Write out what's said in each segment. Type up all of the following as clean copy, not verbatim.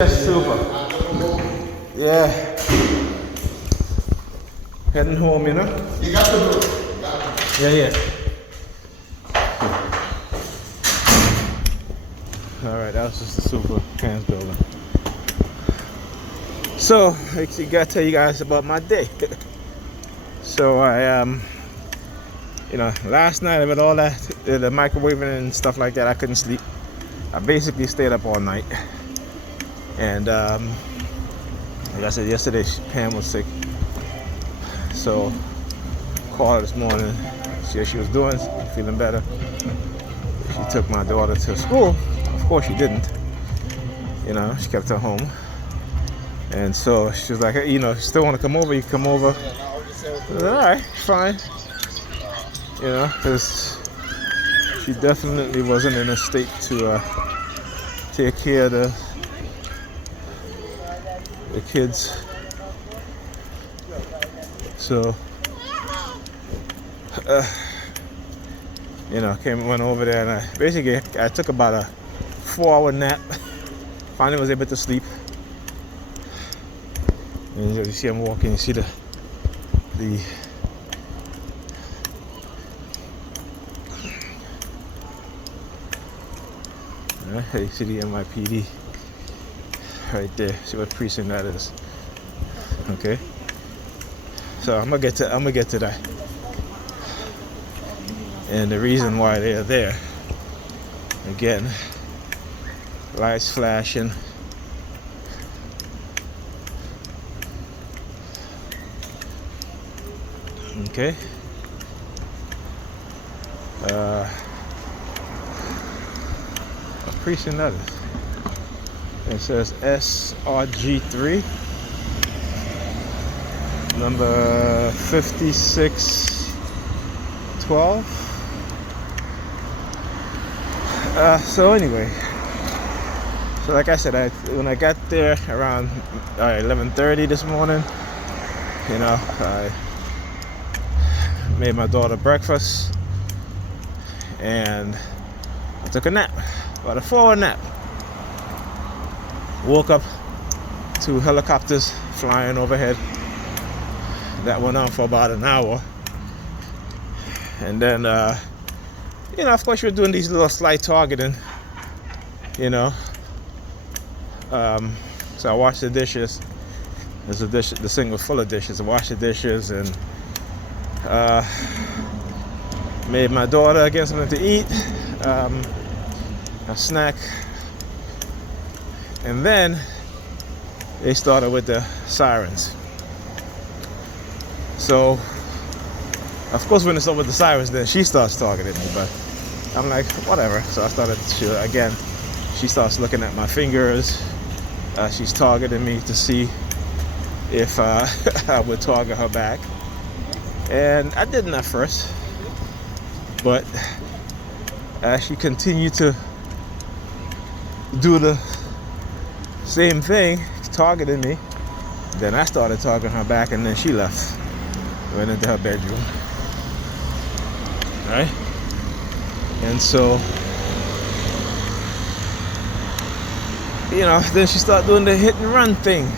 Yes, super. Yeah. Heading home, you know? You got to do it. Yeah. Alright, that was just a super trans building. So, I gotta tell you guys about my day. So I last night with all that the microwaving and stuff like that, I couldn't sleep. I basically stayed up all night. And like I said yesterday, Pam was sick. So called her this morning. She said she was feeling better. She took my daughter to school. Of course she didn't. She kept her home. And so she was like, hey, still want to come over? You come over. I said, all right, fine. Because she definitely wasn't in a state to take care of the kids. So, went over there, and I took about a 4-hour nap. Finally was able to sleep. And you see I'm walking, you see the you see the NYPD right there. See what precinct that is. Okay. So I'm gonna get to that. And the reason why they are there. Again, lights flashing. Okay. What precinct that is? It says SRG3, number 5612. So anyway, like I said, when I got there around 11:30 this morning, I made my daughter breakfast and I took a nap, about a 4-hour nap. Woke up to helicopters flying overhead. That went on for about an hour. And then, of course, you're doing these little slight targeting, So I washed the dishes. There's the sink was full of dishes. I washed the dishes and made my daughter again something to eat, a snack. And then they started with the sirens. So, of course, when it's over with the sirens, then she starts targeting me. But I'm like, whatever. So I started to, again, she starts looking at my fingers. She's targeting me to see if I would target her back. And I didn't at first. But as she continued to do the same thing, targeting me, then I started targeting her back, and then she left, went into her bedroom, right? And so, then she started doing the hit and run thing.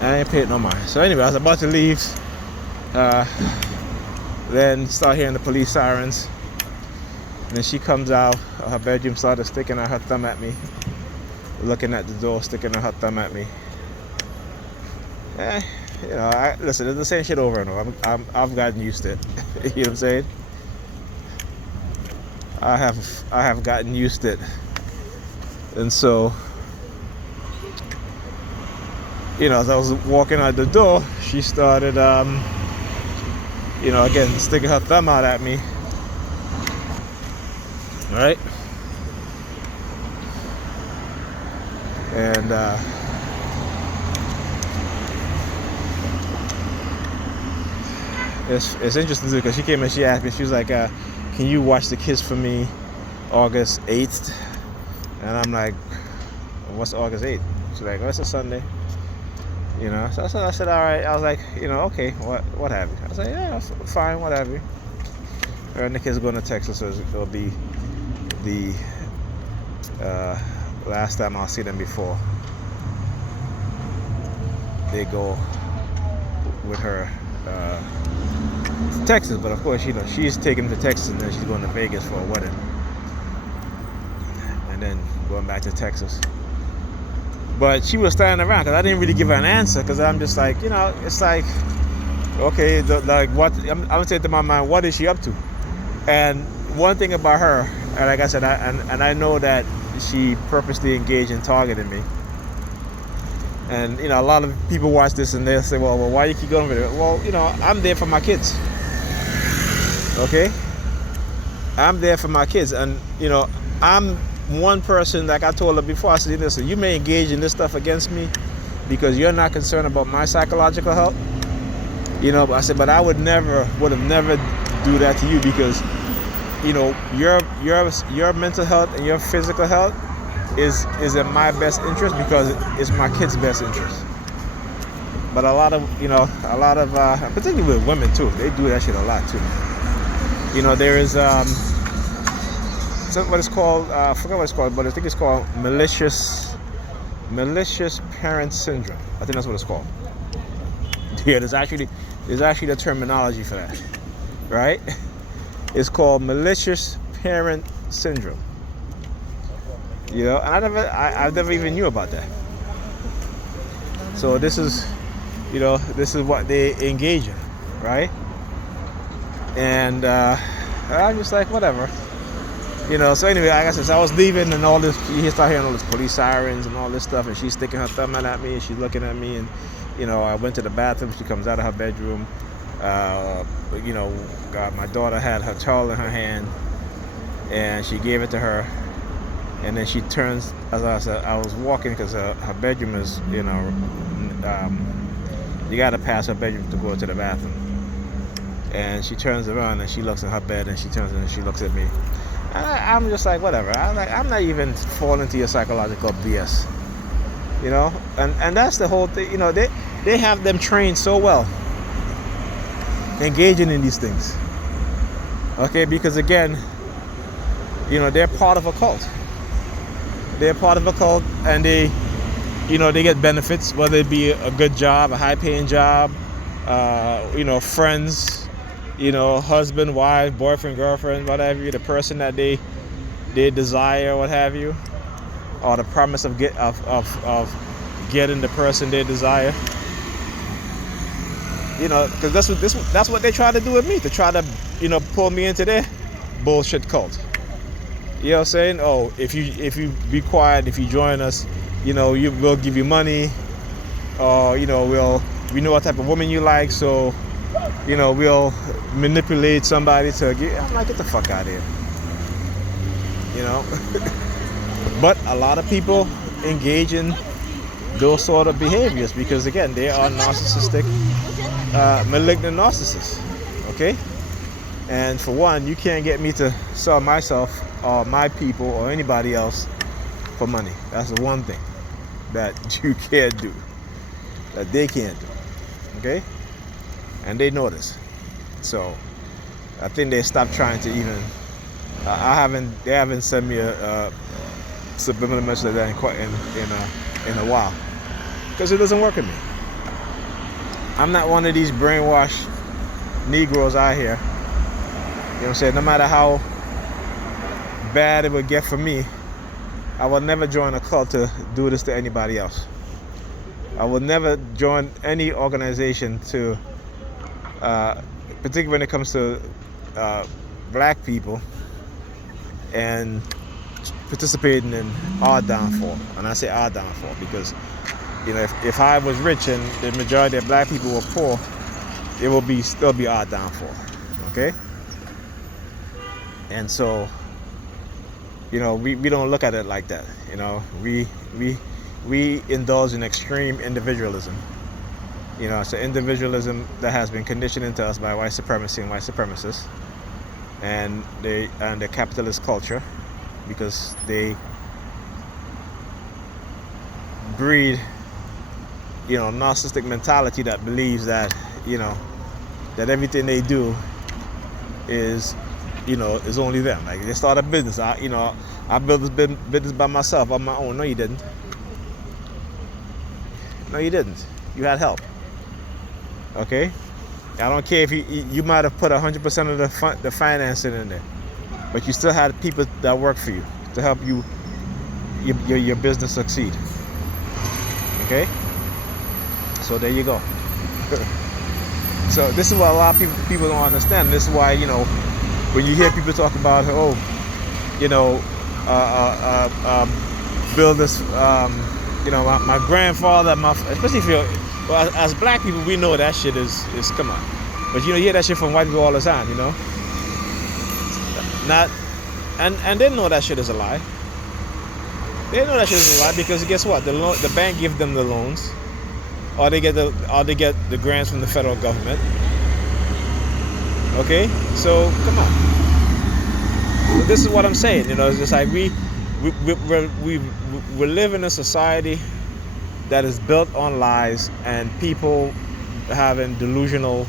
I ain't paid no mind. So anyway, I was about to leave, then start hearing the police sirens. And then she comes out of her bedroom, started sticking out her thumb at me, looking at the door, sticking out her thumb at me. Listen, it's the same shit over and over. I've gotten used to it. You know what I'm saying? I have gotten used to it. And so, as I was walking out the door, she started, again, sticking her thumb out at me. Right? And it's interesting too, because she came and she asked me, she was like, can you watch the kids for me August 8th? And I'm like, what's August 8th? She's like, oh, it's a Sunday. So I said, all right. I was like, okay, what have you? I was like, yeah, fine, what have you. And the kids going to Texas, so it'll be the last time I'll see them before they go with her to Texas. But of course, she's taking to Texas and then she's going to Vegas for a wedding, and then going back to Texas. But she was standing around because I didn't really give her an answer because I'm just like, it's like, okay, like what I'm gonna say to my mind, what is she up to? And one thing about her, and like I said, I know that she purposely engaged in targeting me. And a lot of people watch this and they'll say, well, why you keep going with it? Well, I'm there for my kids. Okay, I'm there for my kids, and I'm one person, like I told her before, I said, listen, you may engage in this stuff against me because you're not concerned about my psychological health. But I said, but I would have never do that to you because, your mental health and your physical health is in my best interest because it's my kids' best interest. But a lot of particularly with women too, they do that shit a lot too. There is what it's called, I forgot what it's called, but I think it's called malicious parent syndrome. I think that's what it's called. Yeah, there's actually a terminology for that, right? It's called malicious parent syndrome. And I never even knew about that. So this is what they engage in, right? And I'm just like, whatever. So anyway, like I said, so I was leaving and all this, you start hearing all this police sirens and all this stuff, and she's sticking her thumb out at me and she's looking at me, and I went to the bathroom. She comes out of her bedroom. My daughter had her towel in her hand and she gave it to her, and then she turns, as I said, I was walking because her bedroom is, you gotta pass her bedroom to go to the bathroom. And she turns around and she looks at her bed and she turns and she looks at me. And I'm just like, whatever. I'm not even falling to your psychological BS. And that's the whole thing. They have them trained so well, engaging in these things. Okay, because again, they're part of a cult. They're part of a cult, and they get benefits, whether it be a good job, a high-paying job, friends. Husband, wife, boyfriend, girlfriend, whatever, the person that they desire, what have you, or the promise of getting the person they desire. Because that's what they try to do with me, to try to pull me into their bullshit cult. You know what I'm saying? Oh, if you be quiet, if you join us, we'll give you money, or we know what type of woman you like, so we'll manipulate somebody to get. I'm like, get the fuck out of here. But a lot of people engage in those sort of behaviors because, again, they are narcissistic, malignant narcissists. Okay? And for one, you can't get me to sell myself or my people or anybody else for money. That's the one thing that you can't do, that they can't do. Okay? And they know this. So I think they stopped trying to even. They haven't sent me a subliminal message like that in a while, because it doesn't work with me. I'm not one of these brainwashed Negroes out here. You know what I'm saying? No matter how bad it would get for me, I will never join a cult to do this to anybody else. I will never join any organization to, particularly when it comes to black people, and participating in our downfall. And I say our downfall because, if I was rich and the majority of black people were poor, it will still be our downfall. Okay? And so, we don't look at it like that. We indulge in extreme individualism. It's an individualism that has been conditioned into us by white supremacy and white supremacists, and the capitalist culture, because they breed, narcissistic mentality that believes that, that everything they do is only them. Like, they start a business, I built this business by myself on my own. No, you didn't. No, you didn't. You had help. Okay. I don't care if you might have put 100% of the financing in there, but you still had people that work for you to help you your business succeed. Okay. So there you go. So this is what a lot of people don't understand. This is why, when you hear people talk about, build this, my grandfather, especially if you're, well, as black people, we know that shit is come on. But you hear that shit from white people all the time, Not, and they know that shit is a lie. They know that shit is a lie because guess what? The bank gives them the loans. Or they get the grants from the federal government. Okay, so come on. So this is what I'm saying. It's just like we live in a society that is built on lies and people having delusional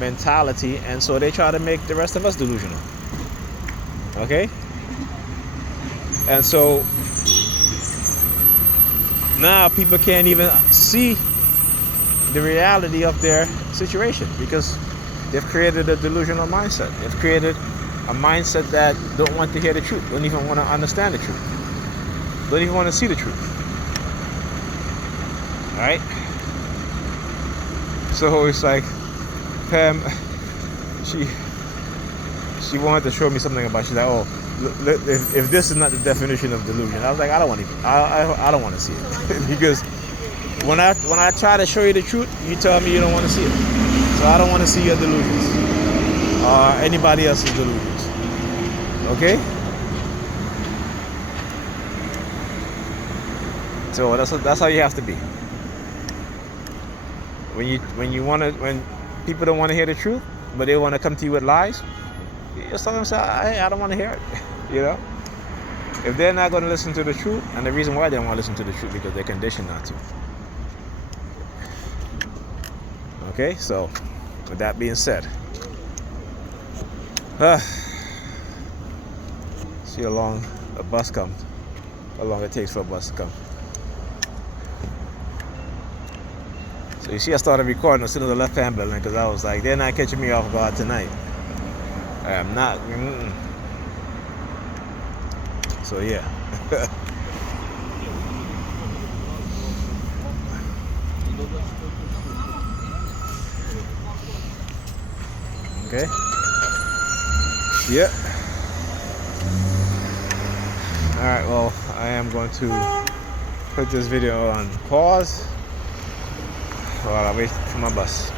mentality, and so they try to make the rest of us delusional. Okay, and so now people can't even see the reality of their situation because they've created a delusional mindset. They've created a mindset that don't want to hear the truth, don't even want to understand the truth, don't even want to see the truth. All right. So it's like Pam, she wanted to show me something about. She's like, oh, if this is not the definition of delusion, I was like, I don't want to see it because. When I try to show you the truth, you tell me you don't want to see it. So I don't want to see your delusions or anybody else's delusions. Okay? So that's how you have to be. When people don't want to hear the truth, but they want to come to you with lies, you just tell them, say, I don't want to hear it. If they're not going to listen to the truth, and the reason why they don't want to listen to the truth because they're conditioned not to. Okay, so with that being said, see how long a bus comes, how long it takes for a bus to come. So you see I started recording as soon as I left Pamela because I was like, they're not catching me off guard tonight. I am not. So yeah. Okay. Yeah. Alright, well, I am going to put this video on pause while I wait for my bus.